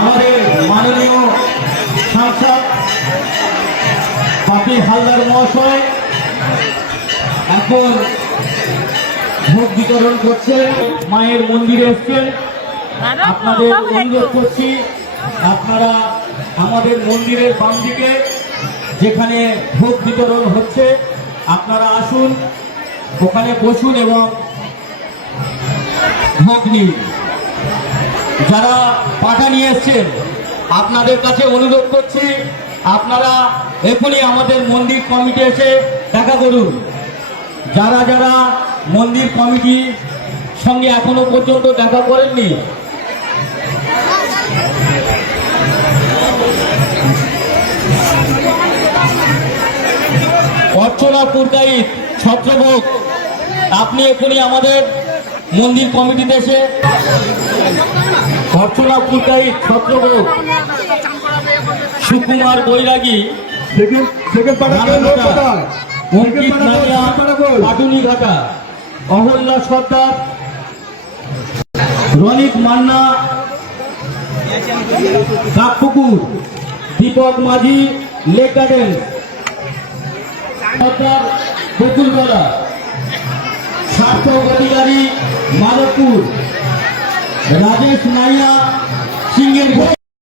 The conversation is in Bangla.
আমাদের মাননীয় সাংসদ পাপি হালদার মহাশয় এখন ভোগ বিতরণ করছেন। মায়ের মন্দিরে এসছেন, আপনাদের অনুরোধ করছি আপনারা আমাদের মন্দিরের বাম দিকে যেখানে ভোগ বিতরণ হচ্ছে আপনারা আসুন, ওখানে বসুন এবং ভোগ নিন। যারা পাঠা নিয়ে এসছেন আপনাদের কাছে অনুরোধ করছি আপনারা এখনই আমাদের মন্দির কমিটি এসে দেখা করুন। যারা যারা মন্দির কমিটির সঙ্গে এখনো পর্যন্ত দেখা করেননি অর্চনা পুরকাইত ছত্রভোগ, আপনি এখনই আমাদের মন্দির কমিটিতে এসে অর্চনা পুরকাইত ছত্রভোগ, সুকুমার বৈরাগী, অঙ্কিত নারিয়া পাটুনিঘাটা, অহল্যা সর্দার, রনিক মান্না কাকপুকুর, দীপক মাঝি লেক গার্ডেন, সর্দার বকুলতলা, সার্থক অধিকারী মাধবপুর, রাজেশ নাইয়া সিংহের